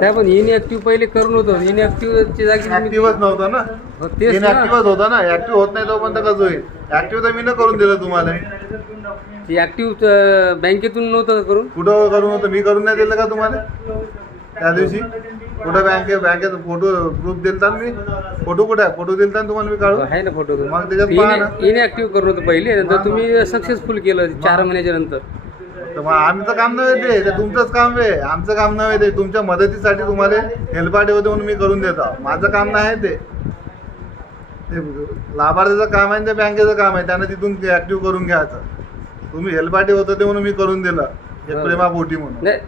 काय पण इनएक्टिव्ह पहिले करून होतो. इनएक्टिव्हच्या जागी तुम्ही- ऍक्टिव्हच नव्हतं ना? हो, तेच ना. इनऍक्टिव्हच होता ना? ऍक्टिव्ह होत नाही तोपर्यंत कसं होईल? ऍक्टिव्ह तर मी न करून दिलं तुम्हाला. ऍक्टिव्ह बँकेतून नव्हतं का करून? कुठं करून होतं? मी करून नाही दिलं का तुम्हाला? त्या दिवशी? कुठं बँके बँकेत फोटो प्रूफ दिलता ना मी? फोटो कुठे? आहे फोटो दिलता ना तुम्हाला मी काढून? आहे ना फोटो मग त्याच्यात पहा ना. इनएक्टिव्ह करून होतं पहिले. नंतर तुम्ही सक्सेसफुल केलं चार महिन्याच्या नंतर. तर मग आमचं काम नव्हे ते ते तुमचंच काम आहे. आमचं काम नव्हे ते. तुमच्या मदतीसाठी तुम्हाला हेल्पाटे होते म्हणून मी करून देतो. माझं काम नाही ते. ते लाभार्थीचं काम आहे ते बँकेचं काम आहे. त्यांना तिथून ऍक्टिव्ह करून घ्यायचं. तुम्ही हेल्पाटे होतं ते म्हणून मी करून दिलं. प्रेमापोटी म्हणून. नाही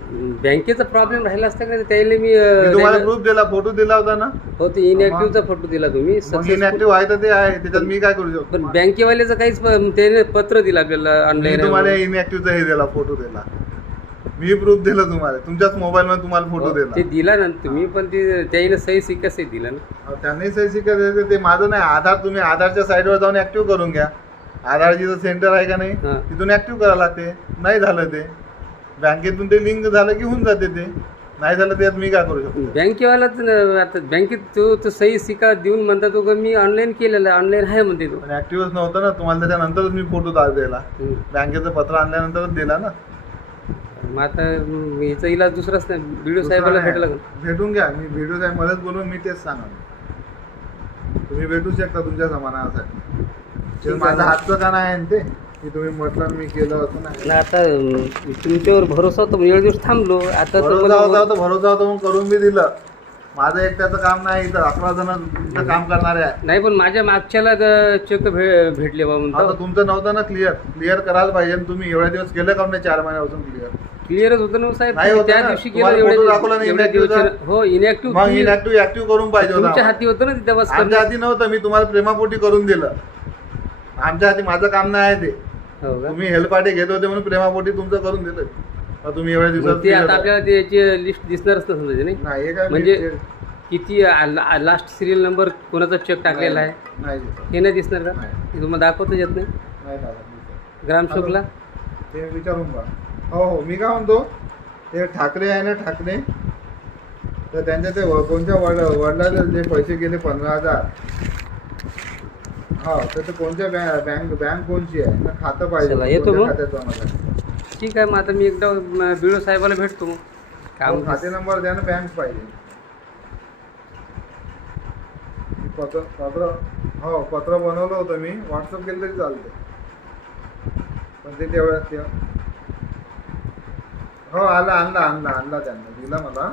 बँकेचा प्रॉब्लेम राहिला असता का त्याला मी मी तुम्हाला प्रूफ दिला फोटो दिला होता ना? हो ते इनएक्टिव्हचा फोटो दिला तुम्ही. मग successful- इनऍक्टिव्ह आहे तर ते आहे त्याच्यात मी काय करू शकतो? पण बँकेवाल्याचं काहीच प- त्याने पत्र दिलं आपल्याला मी तुम्हाला ऑनलाईन इनऍक्टिव्हचा हे दिला फोटो दिला. मी प्रूफ दिलं तुम्हाला. तुमच्याच मोबाईल मध्ये तुम्हाला फोटो हो, ते दिला दिला ना तुम्ही पण ते त्याने सही सिक्का सही दिला ना. अहो, त्यांनी सही शिकत आहे ते माझं नाही आधार तुम्ही आधारच्या साईडवर जाऊन ऍक्टिव्ह करून घ्या. आधार जिथं सेंटर आहे का नाही? हा. तिथून ऍक्टिव्ह करावं लागते. नाही झालं ते. बँकेतून ते लिंक झालं की होऊन जाते ते. नाही झालं त्यात मी काय करू शकतो? बँकेवाला तर न- आता बँकेत तो तो सही सिक्का देऊन म्हणतात तो का मी ऑनलाईन केलेला ऑनलाईन आहे म्हणते तो. पण ऍक्टिव्हच नव्हतं ना. तुम्हाला त्याच्यानंतरच मी फोटो दाद दिला हम्म. बँकेचं पत्र आणल्यानंतरच दिला ना. मग आता म, याचा इलाज दुसराच नाही. व्हिडिओ दुसरा साहेबाला. भेटला का? भेटून घ्या. मी व्हिडिओ साहेब मदत बोलून मी तेच सांगा तुम्ही भेटू शकता तुमच्या समानासाठी ते ठीक आहे. माझं हातचं का नाही आहे ना ते. की तुम्ही म्हटलं मी केलं असं नाही. आणि आता तुमच्यावर भरोसा होता एवढे दिवस थांबलो. आता तर भरोसा होता तर भरोसा होता म्हणून करून मी दिलं. माझं एकट्याचं काम नाही इथं अकरा जण काम करणारे आहे. नाही पण माझ्या मागच्याला चेक भे भेटले बा आता म्हणतो तुमचं नव्हतं ना क्लिअर क्लिअर करायला पाहिजे आणि तुम्ही एवढ्या दिवस केलं का नाही चार महिन्यापासून क्लिअर क्लिअरच होतं ना हो साहेब. नाही तुम्ही होतं त्या ना. दिवशी केलं तुम्हाला एवढ्या photo दिवस- दाखवला नाही एवढ्या inactive दिवस हो इनॅक्टिव्ह मग इनॅक्टिव्ह ऍक्टिव्ह करून पाहिजे होतं. तुमच्या. हाती होतं ना तिथे बस आमच्या हाती नव्हतं मी तुम्हाला प्रेमापोटी करून दिलं. आमच्या हाती माझं काम नाही आहे ते. तुम्ही हेल्प पार्टी घेत होते म्हणून प्रेमापोटी तुमचं करून दिलं तुम्ही एवढ्या दिवसात ते आता. आपल्याला त्याची लिस्ट दिसणारच समजायचे नाही? हे म्हणजे किती लास्ट सिरियल नंबर कोणाचा चेक टाकलेला आहे. हे नाही दिसणार का. हे तुम्हाला दाखवतच येत नाही. ग्रामशोकला ते विचारून पहा. हो हो मी काय म्हणतो ते ठाकरे आहे ना ठाकरे? तर त्यांच्या ते कोणत्या वड वडिलाचे जे पैसे गेले पंधरा हजार? हा तर ते कोणत्या बँक बँक कोणची आहे? ना खातं पाहिजे चला, येतो कोणत्या मग. खात्यात आम्हाला ठीक आहे मग आता मी एकदा बिळो साहेबाला भेटतो मग. काम हो, खाते नंबर द्या ना बँक पाहिजे. पत्र पत्र हो पत्र बनवलं होतं मी. व्हॉट्सअप केलं तरी चालते. पण ते तेवढ्या ते हो आला आणला आणला आणला त्यांना. दिला मला.